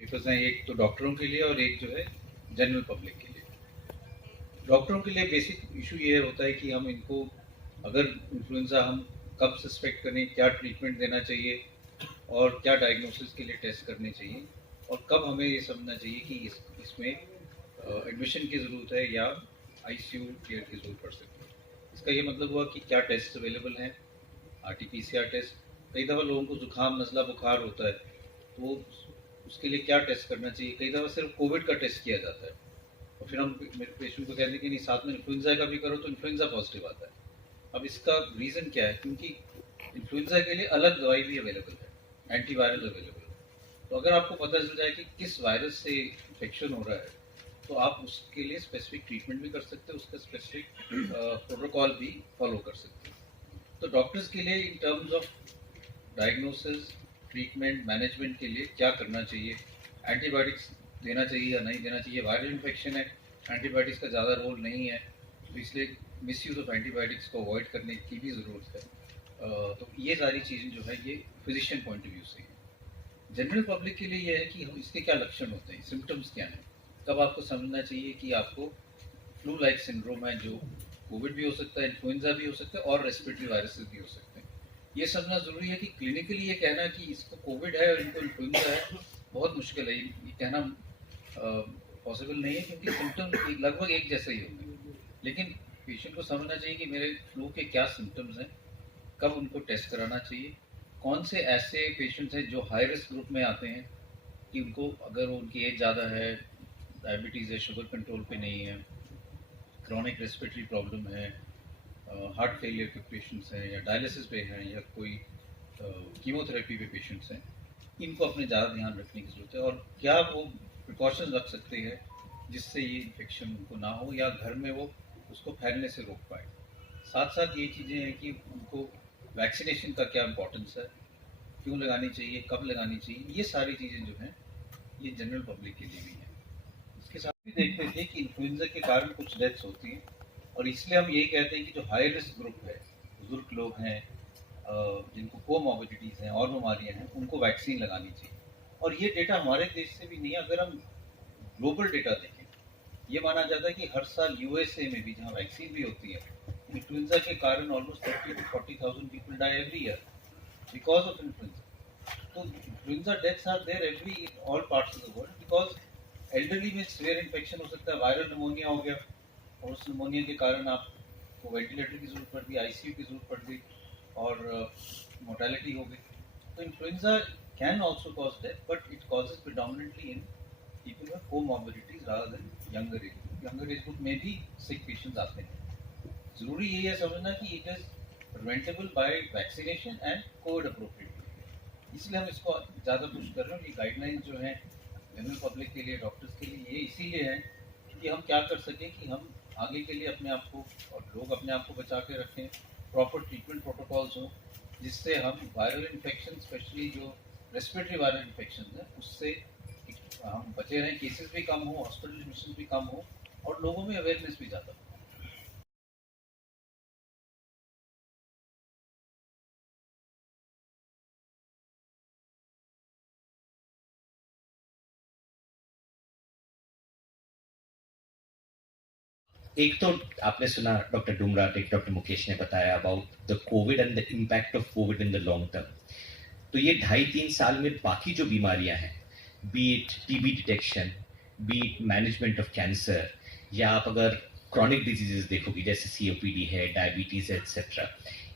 Papers हैं, एक तो डॉक्टरों के लिए और एक जो है जनरल पब्लिक के लिए। डॉक्टरों के लिए बेसिक इशू ये होता है कि हम इनको अगर इन्फ्लुएंजा हम कब सस्पेक्ट करें, क्या ट्रीटमेंट देना चाहिए और क्या डायग्नोसिस के लिए टेस्ट करने चाहिए, और कब हमें ये समझना चाहिए कि इसमें एडमिशन की ज़रूरत है या आईसीयू केयर की ज़रूरत पड़ सकती है। इसका ये मतलब हुआ कि क्या टेस्ट अवेलेबल हैं, आरटीपीसीआर टेस्ट। कई दफ़ा लोगों को जुकाम नज़ला बुखार होता है, तो उसके लिए क्या टेस्ट करना चाहिए। कई दफ़ा सिर्फ कोविड का टेस्ट किया जाता है और फिर हम मेरे पेशेंट को कहते हैं कि नहीं, साथ में इन्फ्लुएंजा का भी करो, तो इन्फ्लुएंजा पॉजिटिव आता है। अब इसका रीज़न क्या है? क्योंकि इन्फ्लुएंजा के लिए अलग दवाई भी अवेलेबल है, एंटीवायरल अवेलेबल है। तो अगर आपको पता चल जाए कि किस वायरस से इन्फेक्शन हो रहा है, तो आप उसके लिए स्पेसिफिक ट्रीटमेंट भी कर सकते हैं, उसका स्पेसिफिक प्रोटोकॉल भी फॉलो कर सकते हैं। तो डॉक्टर्स के लिए इन terms of diagnosis, treatment, management के लिए क्या करना चाहिए, एंटीबायोटिक्स देना चाहिए या नहीं देना चाहिए। वायरल इन्फेक्शन है, एंटीबायोटिक्स का ज़्यादा रोल नहीं है, तो इसलिए मिसयूज़ ऑफ एंटीबायोटिक्स को अवॉइड करने की भी ज़रूरत है। तो ये सारी चीज़ें जो है ये फिजिशियन पॉइंट ऑफ व्यू से हैं। जनरल पब्लिक के लिए ये है कि हम इसके क्या लक्षण होते हैं, सिम्टम्स क्या हैं, तब आपको समझना चाहिए कि आपको फ्लू लाइक सिंड्रोम है, जो कोविड भी हो सकता है, इन्फ्लुएंजा भी हो सकता है और रेस्पिरेटरी वायरसेस भी हो सकते हैं। ये समझना ज़रूरी है कि क्लिनिकली ये कहना कि इसको कोविड है और इनको इन्फ्लुएंजा है बहुत मुश्किल है। ये कहना पॉसिबल नहीं है, क्योंकि सिम्टम लगभग एक जैसे ही होते हैं। लेकिन पेशेंट को समझना चाहिए कि मेरे फ्लू के क्या सिम्टम्स हैं, कब उनको टेस्ट कराना चाहिए, कौन से ऐसे पेशेंट्स हैं जो हाई रिस्क ग्रुप में आते हैं, कि उनको अगर उनकी एज ज़्यादा है, डायबिटीज़ है, शुगर कंट्रोल पे नहीं है, क्रॉनिक रेस्पिरेटरी प्रॉब्लम है, हार्ट फेलियर के पेशेंट्स हैं, या डायलिसिस पे हैं, या कोई कीमोथेरेपी पे पेशेंट्स हैं, इनको अपने ज़्यादा ध्यान रखने की ज़रूरत है। और क्या वो प्रिकॉशन रख सकते हैं जिससे ये इन्फेक्शन उनको ना हो, या घर में वो उसको फैलने से रोक पाए। साथ साथ ये चीज़ें हैं कि उनको वैक्सीनेशन का क्या इम्पोर्टेंस है, क्यों लगानी चाहिए, कब लगानी चाहिए, ये सारी चीज़ें जो हैं ये जनरल पब्लिक के लिए भी हैं। इसके साथ भी देखते थे कि इन्फ्लुएंजा के कारण कुछ डेथ्स होती हैं, और इसलिए हम यही कहते हैं कि जो हाई रिस्क ग्रुप है, बुजुर्ग लोग हैं, जिनको कोमॉर्बिडिटीज़ हैं और बीमारियां हैं, उनको वैक्सीन लगानी चाहिए। और ये डेटा हमारे देश से भी नहीं है, अगर हम ग्लोबल डेटा देखें, ये माना जाता है कि हर साल यूएसए में भी, जहाँ वैक्सीन भी होती है, इन्फ्लुएंजा के कारण almost 30 to 40,000 people die every year because of influenza. तो influenza deaths are there every in all parts of the world, because elderly में सीवियर इन्फेक्शन हो सकता है, वायरल निमोनिया हो गया, और उस निमोनिया के कारण आपको वेंटिलेटर की ज़रूरत पड़ गई, आईसीयू की ज़रूरत पड़ गई, और मोर्टेलिटी हो गई। तो influenza can also cause death, but it causes predominantly in people with comorbidities rather than younger age group। Younger age group में भी सिक पेशेंट्स आते हैं। ज़रूरी यही है समझना कि it is preventable by vaccination and Covid appropriate. इसलिए हम इसको ज़्यादा पुश कर रहे हैं कि गाइडलाइंस जो हैं जनरल पब्लिक के लिए, डॉक्टर्स के लिए, ये इसीलिए हैं कि हम क्या कर सकें कि हम आगे के लिए अपने आप को और लोग अपने आप को बचा के रखें, प्रॉपर ट्रीटमेंट प्रोटोकॉल्स हों, जिससे हम वायरल इन्फेक्शन, स्पेशली जो रेस्पिरेटरी वायरल इन्फेक्शन है, उससे हम बचे रहें, केसेस भी कम हो, हॉस्पिटल एडमिशन भी कम हो, और लोगों में अवेयरनेस भी ज़्यादा हो। एक तो आपने सुना डॉक्टर डुमरा, एक डॉक्टर मुकेश ने बताया about the Covid and the impact of Covid in the long term. तो ये 2.5-3 साल में बाकी जो बीमारियां हैं, B it TB detection, B it management of cancer, या आप अगर क्रॉनिक डिजीजेस देखोगे जैसे सीओपीडी है, डायबिटीज है, एक्सेट्रा,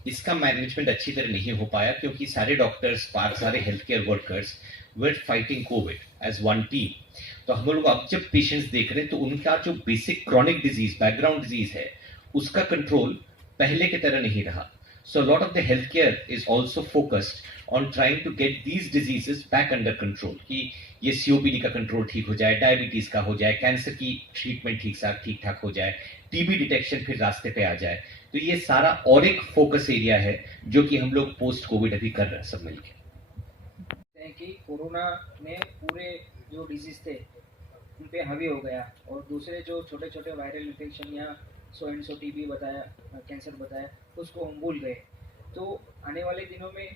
इसका मैनेजमेंट अच्छी तरह नहीं हो पाया क्योंकि सारे डॉक्टर्स, सारे health care workers were fighting Covid as one team. तो हम लोग अब जब पेशेंट्स देख रहे हैं तो उनका जो basic chronic disease, background disease है, उसका कंट्रोल पहले की तरह नहीं रहा। So a lot of the healthcare is also focused on trying to get these diseases back under control, कि ये सीओपीडी का कंट्रोल ठीक हो जाए, डायबिटीज का हो जाए, कैंसर की ट्रीटमेंट ठीक ठाक हो जाए, टीबी डिटेक्शन फिर रास्ते पे आ जाए। तो ये सारा और एक फोकस एरिया है जो कि हम लोग पोस्ट कोविड अभी कर रहे हैं सब मिलकर। कि कोरोना में पूरे जो डिजीज थे उन पे हावी हो गया, और दूसरे जो छोटे छोटे वायरल इन्फेक्शन या सो एंड सो टीबी बताया, कैंसर बताया, उसको हम भूल गए। तो आने वाले दिनों में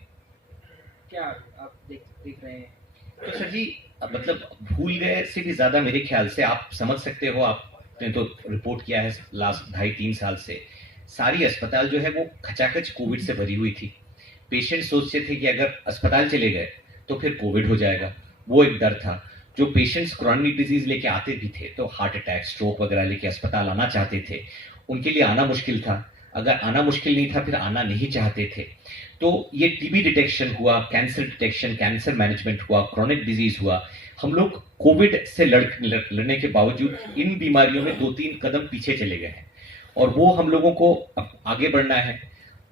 क्या आप देख रहे हैं तो सर जी मतलब भूल गए से भी ज्यादा मेरे ख्याल से आप समझ सकते हो, आपने तो रिपोर्ट किया है लास्ट 2.5-3 साल से सारी अस्पताल जो है वो खचाखच कोविड से भरी हुई थी। पेशेंट सोचते थे कि अगर अस्पताल चले गए तो फिर कोविड हो जाएगा, वो एक डर था। जो पेशेंट्स क्रॉनिक डिजीज लेके आते भी थे तो हार्ट अटैक स्ट्रोक वगैरह लेके अस्पताल आना चाहते थे, उनके लिए आना मुश्किल था। अगर आना मुश्किल नहीं था फिर आना नहीं चाहते थे। तो ये टीबी डिटेक्शन हुआ, कैंसर डिटेक्शन, कैंसर मैनेजमेंट हुआ, क्रॉनिक डिजीज हुआ, हम लोग कोविड से लड़ने के बावजूद इन बीमारियों में 2-3 कदम पीछे चले गए हैं। और वो हम लोगों को आगे बढ़ना है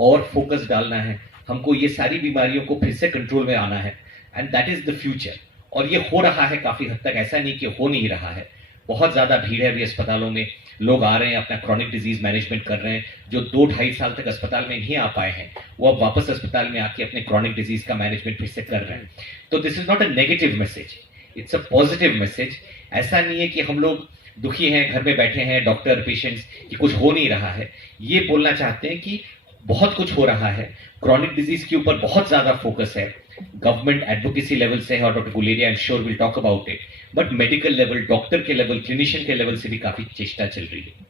और फोकस डालना है, हमको ये सारी बीमारियों को फिर से कंट्रोल में आना है, and that is the future. और ये हो रहा है काफी हद तक, ऐसा नहीं कि हो नहीं रहा है। बहुत ज्यादा भीड़ है अभी अस्पतालों में, लोग आ रहे हैं अपना क्रॉनिक डिजीज मैनेजमेंट कर रहे हैं। जो 2-2.5 साल तक अस्पताल में नहीं आ पाए हैं वो अब वापस अस्पताल में आके अपने क्रॉनिक डिजीज का मैनेजमेंट फिर से कर रहे हैं। तो this is not a negative message, it's a positive message. ऐसा नहीं है कि हम लोग दुखी हैं, घर में बैठे हैं डॉक्टर पेशेंट्स कि कुछ हो नहीं रहा है। ये बोलना चाहते हैं कि बहुत कुछ हो रहा है, क्रॉनिक डिजीज के ऊपर बहुत ज्यादा फोकस है, गवर्नमेंट एडवोकेसी लेवल से है, और doctor Guleria I am sure will talk about it, but medical level, doctor के लेवल, क्लिनिशियन के लेवल से भी काफी चेष्टा चल रही है।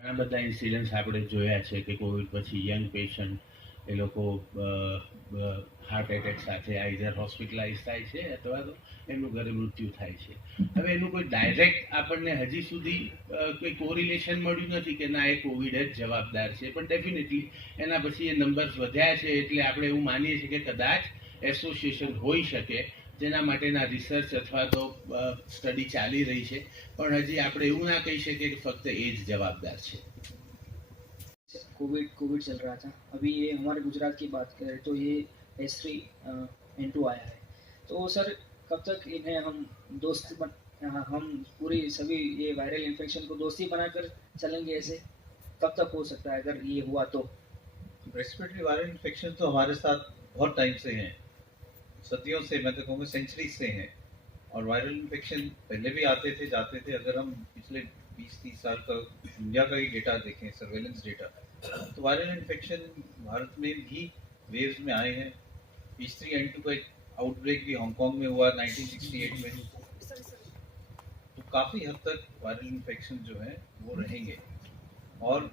ઘણા બધા ઇન્સિડન્ટ્સ આપણે જોયા છે કે કોવિડ પછી યંગ પેશન્ટ એ લોકો હાર્ટ એટેક સાથે આઈધર હોસ્પિટલાઇઝ થાય છે અથવા તો એમનું ઘરે મૃત્યુ થાય છે. હવે એનું કોઈ ડાયરેક્ટ આપણને હજી સુધી કોઈ કોરિલેશન મળ્યું નથી કે ના એ કોવિડ જ જવાબદાર છે, પણ ડેફિનેટલી એના પછી એ નંબર્સ વધ્યા છે એટલે આપણે એવું માનીએ છીએ કે કદાચ એસોસિએશન હોઈ શકે, જેના માટેના રિસર્ચ અથવા તો સ્ટડી ચાલી રહી છે, પણ હજી આપણે એવું ના કહી શકીએ કે ફક્ત એ જ જવાબદાર છે. कोविड चल रहा था, अभी ये हमारे गुजरात की बात करें तो ये H3N2 आया है। तो सर कब तक इन्हें हम पूरी सभी ये वायरल इन्फेक्शन को दोस्ती बनाकर चलेंगे? ऐसे कब तक हो सकता है अगर ये हुआ तो? रेस्पिरेटरी वायरल इन्फेक्शन तो हमारे साथ बहुत टाइम से हैं, सदियों से, मैं तो कहूँगा सेंचुरी से हैं। और वायरल इन्फेक्शन पहले भी आते थे जाते थे। अगर हम पिछले 20-30 साल का इंडिया का ही डेटा देखें, सर्वेलेंस डेटा, तो वायरल इन्फेक्शन भारत में भी वेव्स में आए हैं। H3N2 का एक आउटब्रेक भी हांगकांग में हुआ 1968 में। तो काफ़ी हद तक वायरल इन्फेक्शन जो है वो रहेंगे, और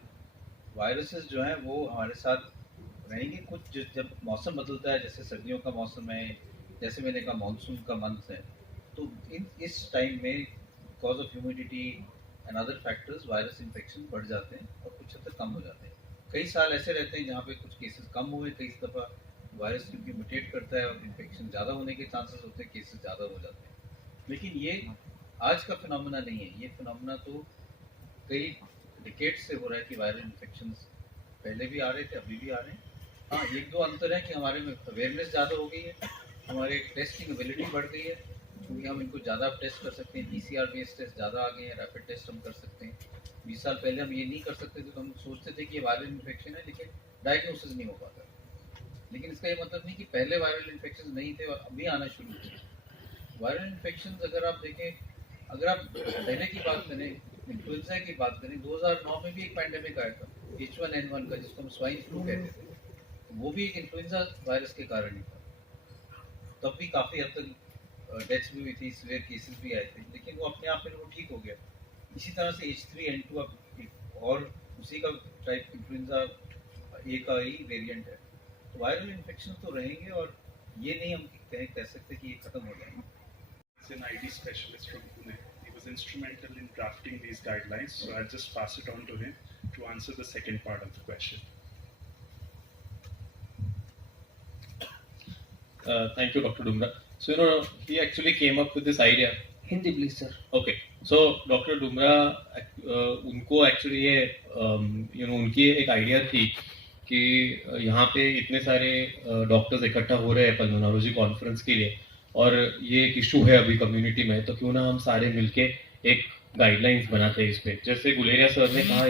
वायरसेस जो हैं वो हमारे साथ रहेंगे। कुछ जब मौसम बदलता है, जैसे सर्दियों का मौसम है, जैसे मैंने कहा मानसून का मंथ है, तो इस टाइम में because of humidity and other factors virus infection बढ़ जाते हैं और कुछ हद तक कम हो जाते हैं। कई साल ऐसे रहते हैं जहाँ पे कुछ केसेस कम हुए, कई दफ़ा वायरस क्योंकि म्यूटेट करता है और इन्फेक्शन ज़्यादा होने के चांसेस होते हैं, केसेस ज़्यादा हो जाते हैं। लेकिन ये आज का फिनोमेना नहीं है, ये फिनोमेना तो कई डिकेड से हो रहा है कि वायरल इन्फेक्शन पहले भी आ रहे थे, अभी भी आ रहे हैं। हाँ, एक दो अंतर है कि हमारे में अवेयरनेस ज़्यादा हो गई है, हमारे टेस्टिंग एबिलिटी बढ़ गई है, क्योंकि हम इनको ज़्यादा टेस्ट कर सकते हैं। PCR बेस्ड टेस्ट ज़्यादा आ गए हैं, रैपिड टेस्ट हम कर सकते हैं। 20 साल पहले हम ये नहीं कर सकते थे, तो हम सोचते थे कि ये वायरल इन्फेक्शन है, लेकिन डायग्नोसिस नहीं हो पाता। लेकिन इसका ये मतलब नहीं कि पहले वायरल इन्फेक्शन नहीं थे और अभी आना शुरू हुए। वायरल इन्फेक्शन अगर आप देखें, अगर आप पहले की बात करें, इन्फ्लुएंजा की बात करें, 2009 में भी एक पैंडेमिक आया था H1N1 का, जिसको हम स्वाइन फ्लू कहते थे। वो भी एक इन्फ्लुएंजा वायरस के कारण ही था। तब भी काफ़ी हद तक डेथ्स भी हुई थी, सीवियर केसेस भी आए थे, लेकिन वो अपने आप में वो ठीक हो गया। इसी तरह से H3N2 अब और उसी का टाइप इन्फ्लुएंजा ए का ही वेरिएंट है। तो वायरल इन्फेक्शन तो रहेंगे, और ये नहीं हम कह सकते कि ये खत्म हो जाएंगे। He's an ID specialist from Pune. He was instrumental in drafting these guidelines, so I'll just pass it on to him to answer the second part of the question. Thank you, Dr. Dumra. So, he actually came up with this idea. Hindi please sir. Okay. So, Dr. Dumra, उनको actually ये, उनकी एक idea थी कि यहाँ पे इतने सारे डॉक्टर्स इकट्ठा हो रहे हैं पल्मोनोलॉजी कॉन्फ्रेंस के लिए, और ये एक इशू है अभी कम्युनिटी में, तो क्यों ना हम सारे मिलके एक गाइडलाइंस बनाते हैं इस पे। जैसे गुलेरिया सर ने कहा,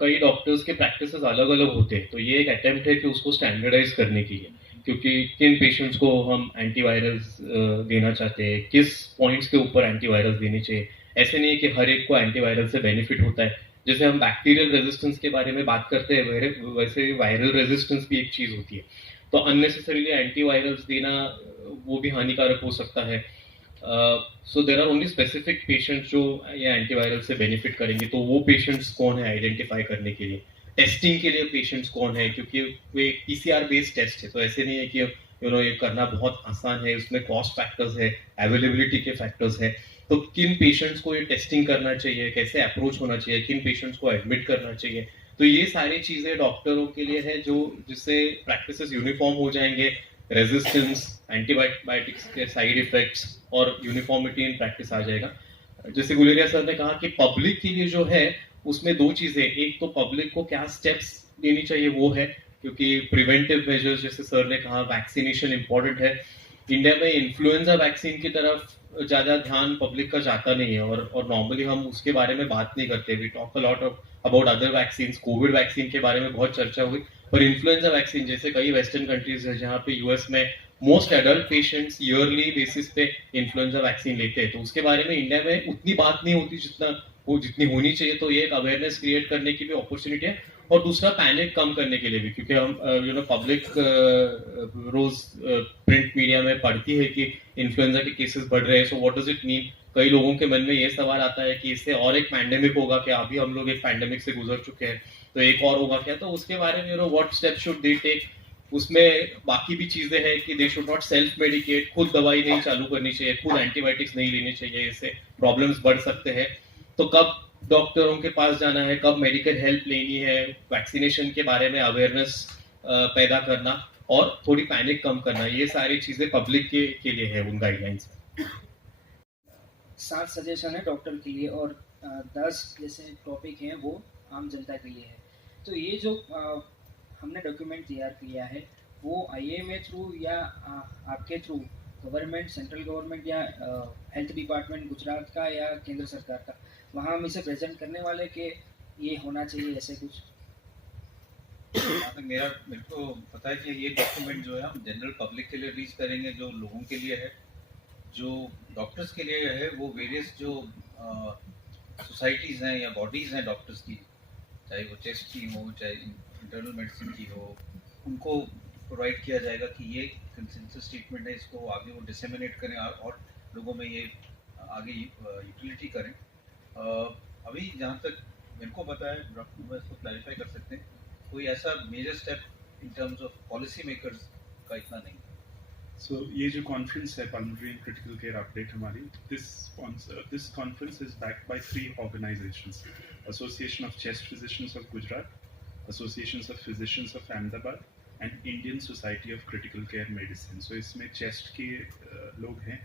कई डॉक्टर्स के प्रैक्टिसेस अलग अलग होते हैं, तो ये एक अटेम्प्ट है कि उसको स्टैंडर्डाइज करने की है, क्योंकि किन पेशेंट्स को हम एंटीवायरल्स देना चाहते हैं, किस पॉइंट्स के ऊपर एंटीवायरल्स देने चाहिए। ऐसे नहीं है कि हर एक को एंटीवायरल से बेनिफिट होता है। जैसे हम बैक्टीरियल रेजिस्टेंस के बारे में बात करते हैं, वैसे वायरल रेजिस्टेंस भी एक चीज़ होती है। तो अननेसेसरीली एंटीवायरल्स देना वो भी हानिकारक हो सकता है. So there are only specific patients जो ये एंटीवायरल से बेनिफिट करेंगे. तो वो पेशेंट्स कौन है आइडेंटिफाई करने के लिए, टेस्टिंग के लिए पेशेंट्स कौन है, क्योंकि वे पीसीआर बेस्ड टेस्ट है, तो ऐसे नहीं है कि ये करना बहुत आसान है. उसमें कॉस्ट फैक्टर्स है, अवेलेबिलिटी के फैक्टर्स है. तो किन पेशेंट्स को ये टेस्टिंग करना चाहिए, कैसे अप्रोच होना चाहिए, किन पेशेंट्स को एडमिट करना चाहिए, तो ये सारी चीजें डॉक्टरों के लिए है, जो जिससे प्रैक्टिसेस यूनिफॉर्म हो जाएंगे. रेजिस्टेंस, एंटीबायोटिक्स के साइड इफेक्ट्स और यूनिफॉर्मिटी इन प्रैक्टिस आ जाएगा. जैसे गुलेरिया सर ने कहा कि पब्लिक के लिए जो है उसमें दो चीजें, एक तो पब्लिक को क्या स्टेप्स लेनी चाहिए वो है, क्योंकि प्रिवेंटिव मेजर्स जैसे सर ने कहा, वैक्सीनेशन इंपॉर्टेंट है. इंडिया में इन्फ्लुएंजा वैक्सीन की तरफ ज्यादा ध्यान पब्लिक का जाता नहीं है, और नॉर्मली हम उसके बारे में बात नहीं करते. We talk a lot about other vaccine. Covid vaccine के बारे में बहुत चर्चा हुई, पर इन्फ्लुएंजा वैक्सीन जैसे कई वेस्टर्न कंट्रीज है जहाँ पे यूएस में most adult patients yearly basis पे इन्फ्लुएंजा वैक्सीन लेते हैं, तो उसके बारे में इंडिया में उतनी बात नहीं होती जितनी होनी चाहिए. तो ये एक अवेयरनेस क्रिएट करने की भी अपॉर्चुनिटी है, और दूसरा पैनिक कम करने के लिए भी, क्योंकि हम पब्लिक रोज प्रिंट मीडिया में पढ़ती है कि इन्फ्लुएंजा के केसेस बढ़ रहे हैं. So what does it mean? कई लोगों के मन में ये सवाल आता है कि इससे और एक पैंडेमिक होगा क्या? अभी हम लोग एक पैंडेमिक से गुजर चुके हैं, तो एक और होगा क्या? तो उसके बारे में what step should they take. उसमें बाकी भी चीजें हैं कि they should not self medicate. खुद दवाई नहीं चालू करनी चाहिए, खुद एंटीबायोटिक्स नहीं लेनी चाहिए, इससे प्रॉब्लम्स बढ़ सकते हैं. तो कब डॉक्टरों के पास जाना है, कब मेडिकल हेल्प लेनी है, वैक्सीनेशन के बारे में अवेयरनेस पैदा करना और थोड़ी पैनिक कम करना, ये सारी चीजें पब्लिक के लिए है उन गाइडलाइंस. 7 सजेशन है डॉक्टर के लिए और 10 जैसे टॉपिक हैं वो आम जनता के लिए है. तो ये जो हमने डॉक्यूमेंट तैयार किया है वो आईएमए थ्रू या आपके थ्रू गवर्नमेंट, सेंट्रल गवर्नमेंट या हेल्थ डिपार्टमेंट गुजरात का या केंद्र सरकार का, वहाँ हम इसे प्रेजेंट करने वाले कि ये होना चाहिए ऐसे कुछ. मेरे को पता है कि ये डॉक्यूमेंट जो है हम जनरल पब्लिक के लिए रिलीज करेंगे, जो लोगों के लिए है. जो डॉक्टर्स के लिए है वो वेरियस जो सोसाइटीज़ हैं या बॉडीज़ हैं डॉक्टर्स की, चाहे वो चेस्ट की हो, चाहे इंटरनल मेडिसिन की हो, उनको प्रोवाइड किया जाएगा कि ये कंसेंसस ट्रीटमेंट है, इसको आगे वो डिसेमिनेट करें और लोगों में ये आगे यूटिलिटी करें. अभी जहाँ तक मेरे को पता है, डॉक्टर इसको क्लैरिफाई कर सकते हैं, कोई ऐसा major step in terms of policy makers का इतना नहीं. So ये जो कॉन्फ्रेंस है pulmonary and critical care update हमारी, this conference is backed by 3 organisations: association of chest physicians of Gujarat, association of physicians of Ahmedabad and Indian society of critical care medicine. So इसमें chest के लोग हैं,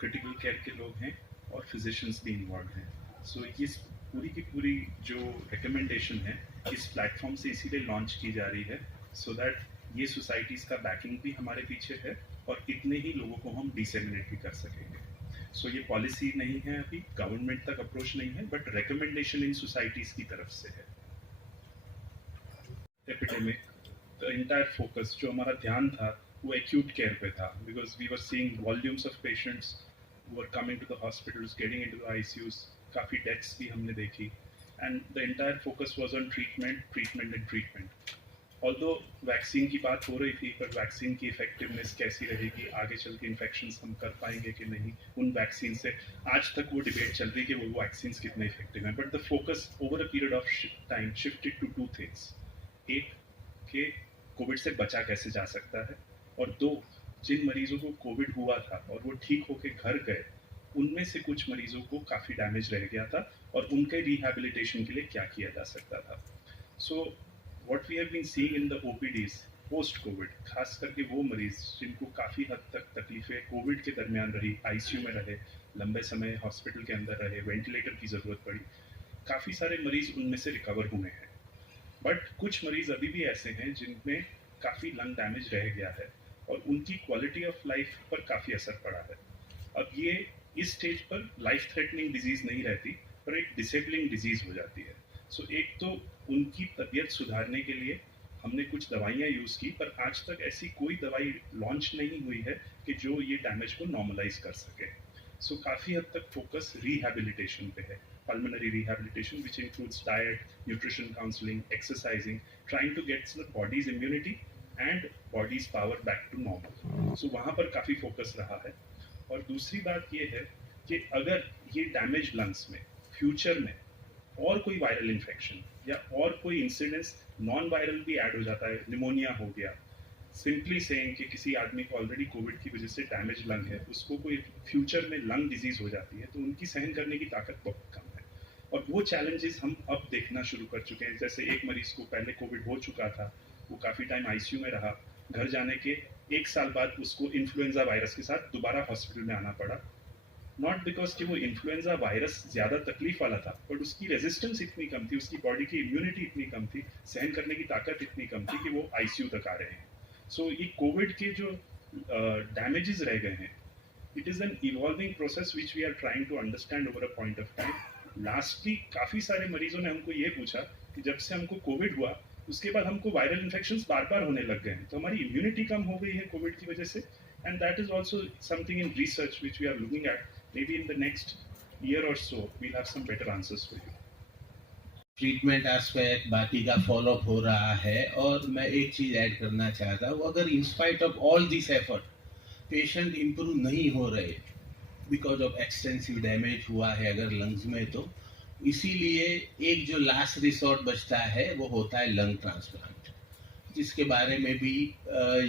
critical care के लोग हैं और physicians भी इन्वॉल्व हैं. सो ये पूरी की पूरी जो रिकमेंडेशन है इस प्लेटफॉर्म से इसीलिए लॉन्च की जा रही है, सो दैट ये सोसाइटीज़ का बैकिंग भी हमारे पीछे है और इतने ही लोगों को हम डिसेमिनेट भी कर सकेंगे. सो ये पॉलिसी नहीं है, अभी गवर्नमेंट तक अप्रोच नहीं है, बट रिकमेंडेशन इन सोसाइटीज़ की तरफ से है. एपिडेमिक, द एंटायर फोकस जो हमारा ध्यान था वो एक्यूट केयर पे था, because we were seeing volumes of patients who were coming to the hospitals, getting into the ICUs. काफ़ी डेथ्स भी हमने देखी, and the entire focus was on treatment. Although vaccine की बात हो रही थी, पर वैक्सीन की इफेक्टिवनेस कैसी रहेगी, आगे चल के इन्फेक्शंस हम कर पाएंगे कि नहीं उन वैक्सीन से, आज तक वो डिबेट चल रही है कि वो वैक्सीन कितने इफेक्टिव हैं. But the focus over a period of time shifted to 2 things. एक कि कोविड से बचा कैसे जा सकता है, और 2, जिन मरीजों को कोविड हुआ था और वो ठीक होके घर गए, उनमें से कुछ मरीजों को काफ़ी डैमेज रह गया था और उनके रिहैबिलिटेशन के लिए क्या किया जा सकता था. So what we have been seeing in the OPDs post Covid, खास करके वो मरीज जिनको काफ़ी हद तक तकलीफें कोविड के दरमियान रही, आईसीयू में रहे, लंबे समय हॉस्पिटल के अंदर रहे, वेंटिलेटर की ज़रूरत पड़ी, काफ़ी सारे मरीज उनमें से रिकवर हुए हैं. बट कुछ मरीज अभी भी ऐसे हैं जिनमें काफ़ी लंग डैमेज रह गया है और उनकी क्वालिटी ऑफ लाइफ पर काफ़ी असर पड़ा है. अब ये इस स्टेज पर लाइफ थ्रेटनिंग डिजीज़ नहीं रहती, पर एक डिसेबलिंग डिजीज़ हो जाती है. सो एक तो उनकी तबीयत सुधारने के लिए हमने कुछ दवाइयाँ यूज़ की, पर आज तक ऐसी कोई दवाई लॉन्च नहीं हुई है कि जो ये डैमेज को नॉर्मलाइज कर सके. सो काफ़ी हद तक फोकस रिहैबिलिटेशन पे है, pulmonary rehabilitation, which includes diet, nutrition counseling, exercising, trying to get the body's immunity and body's power back to normal. So वहाँ पर काफ़ी फोकस रहा है। और दूसरी बात ये है कि अगर ये डैमेज लंग्स में फ्यूचर में और कोई वायरल इन्फेक्शन या और कोई इंसिडेंस नॉन वायरल भी ऐड हो जाता है, निमोनिया हो गया, सिंपली सेइंग कि किसी आदमी को ऑलरेडी कोविड की वजह से डैमेज लंग है, उसको कोई फ्यूचर में लंग डिजीज हो जाती है, तो उनकी सहन करने की ताकत बहुत कम है। और वो चैलेंजेस हम अब देखना शुरू कर चुके हैं। जैसे एक मरीज को पहले कोविड हो चुका था, वो काफ़ी टाइम आईसीयू में रहा, घर जाने के 1 साल बाद उसको इन्फ्लुएंजा वायरस के साथ दोबारा हॉस्पिटल में आना पड़ा। नॉट बिकॉज कि वो इन्फ्लुएंजा वायरस ज़्यादा तकलीफ वाला था, बट उसकी रेजिस्टेंस इतनी कम थी, उसकी बॉडी की इम्यूनिटी इतनी कम थी, सहन करने की ताकत इतनी कम थी कि वो आईसीयू तक आ रहे हैं। सो ये कोविड के जो डैमेजेस रह गए हैं, it is an evolving process which we are trying to understand over a point of time. Lastly काफ़ी सारे मरीजों ने हमको ये पूछा कि जब से हमको कोविड हुआ उसके बाद हमको वायरल इन्फेक्शंस बार बार होने लग गए हैं, तो हमारी इम्यूनिटी कम हो गई है कोविड की वजह से। And that is also something in research which we are looking at. Maybe in the next year or so, we'll have some better answers for you. Treatment aspect बाकी का फॉलोअप हो रहा है। और मैं एक चीज़ ऐड करना चाहता हूँ, अगर in spite of all this effort patient improve नहीं हो रहे बिकॉज ऑफ एक्सटेंसिव डैमेज हुआ है अगर लंग्स में, तो इसीलिए एक जो लास्ट रिसोर्ट बचता है वो होता है लंग ट्रांसप्लांट, जिसके बारे में भी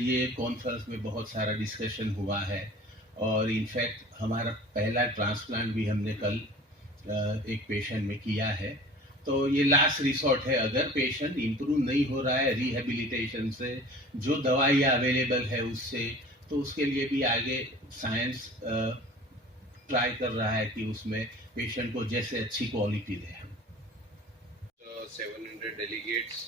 ये कॉन्फ्रेंस में बहुत सारा डिस्कशन हुआ है। और इनफैक्ट हमारा पहला ट्रांसप्लांट भी हमने कल एक पेशेंट में किया है। तो ये लास्ट रिसोर्ट है, अगर पेशेंट इम्प्रूव नहीं हो रहा है रिहेबिलिटेशन से, जो दवाइयाँ अवेलेबल है उससे, तो उसके लिए भी आगे साइंस ट्राई कर रहा है कि उसमें पेशेंट को जैसे अच्छी क्वालिटी दे हम। 700 delegates